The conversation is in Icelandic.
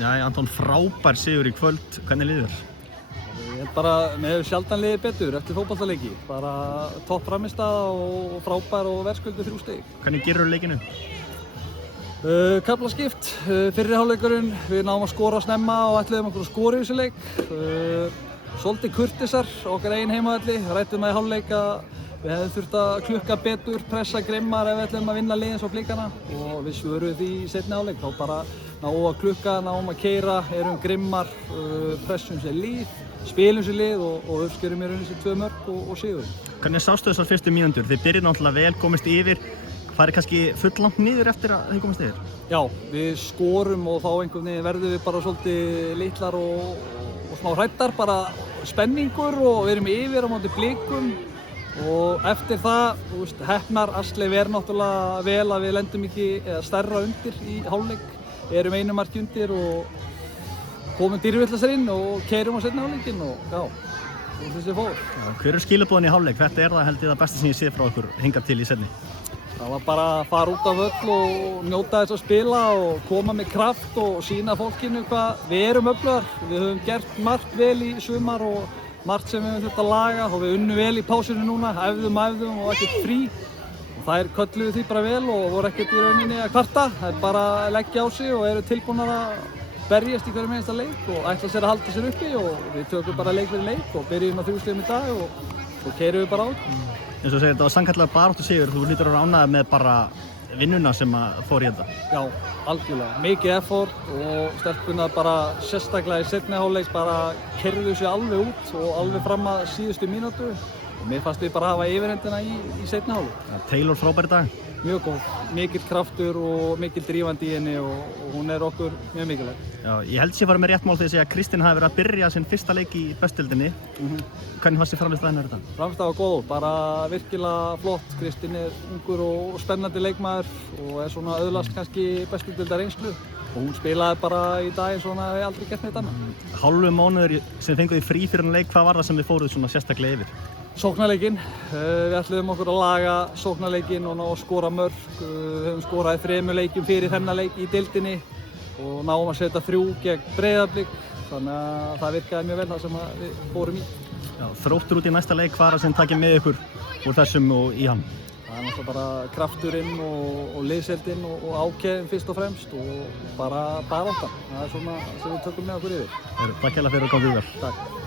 Já, Anton, frábær sigur í kvöld. Hvernig líður þér? Ég held bara, mér hefur sjaldan liðið betur eftir fótboltaleiki. Bara topp frammistaða og frábær og verðskulduð 3 stig. Hvernig gerurðu leikinu? Kaflaskipt, fyrri hálfleikurinn, við náðum að skora snemma og ætluðum okkur að skora í þessu leik. Svolítið kurteisar okkar eigin heimavelli, ræddum að í hálfleik að við hefðum þurft að klukka betur, pressa grimmar ef við ætlum að vinna liðið eins og Blikana og við svöruðum því í seinni hálfleik. Þá bara náðum að klukka, náðum að keyra, erum grimmar, pressum sér lið, spilum sér lið og uppskerum í rauninni sér 2 mörk og sigur. Hvernig sástu þessar fyrstu mínútur? Þið byrjuðu náttúrulega vel, komist yfir. Farið kannski fulllangt niður eftir að þið komist yfir? Já, við skorum og þá einhvern veginn verðum við bara svolítið litlar og smá hræddar, bara spenningur og við erum yfir á móti Blikum. Og eftir það, heppnar Asleif náttúrulega vel að við lendum ekki eða stærra undir í hálfleik. Erum einu marki undir og komum dýrvillasar inn og keyrum á seinni hálfleikinn og já, þessi fór. Hver eru skilaboðin í hálfleik? Þetta það held ég það besta sem ég séð frá okkur hingað til í seinni. Það var bara að fara út af völl og njóta þess að spila og koma með kraft og sýna fólkinu hvað við erum öflugar. Við höfum gert margt vel í sumar og margt sem við höfum þurft að laga og við unnum vel í pásinu núna, æfðum og ekkert frí. Og þær kölluðu því bara vel og voru ekkert í rauninni að kvarta. Það er bara að leggja á sig og eru tilbúnar að berjast í hverjum einasta leik og ætla sér að halda sér uppi og við tökum bara leik fyrir leik og byrjum á 3 stigum í dag og keyrum við bara á. Eins og segir, þetta var sannkallað baráttu sigur. Þú hlýtur að vera ánægður með bara vinnuna sem fór í þetta. Já, algjörlega. Mikið effort og stelpurnar bara sérstaklega í seinni hálfleik bara keyrðu sig alveg út og alveg fram að síðustu mínútu. Og mér fannst við bara hafa yfirhöndina í seinni hálfleik. Ja, Taylor frábær í dag. Mjög góð. Mikill kraftur og mikill drífandi í henni og hún er okkur mjög mikilvæg. Já, ég held sér að fara með rétt mál þegar ég segja að Kristinn hafi verið að byrja sinn fyrsta leik í bestdeildinni. Hvernig fannst þér frammistaðan þetta? Frammistaðan var góð, bara virkilega flott. Kristinn er ungur og spennandi leikmaður og er svona öðlast kannski bestudeildar reynslu. Og hún spilaði bara í dag eins og hún hefði aldrei gert neitt annað. Hálfu mánuður sem fenguð í frí fyrir en leik, hvað var það sem þið fóruð svona sérstaklega yfir? Sóknarleikinn. Við ætluðum okkur að laga sóknarleikinn og ná að skora mörk. Við höfum skorað 3 leikjum fyrir þennan leik í deildinni og náum að setja 3 gegn Breiðablik. Þannig að það virkaði mjög vel það sem við fórum í. Já, Þróttur út í næsta leik, hvað er það sem takir með ykkur úr þessum og í hann? Það er náttúrulega bara krafturinn og liðsheildin og ákefðin fyrst og fremst og bara baráttan. Það er svona sem við tökum með okkur yfir. Takk hérlega fyrir að koma við vel. Takk.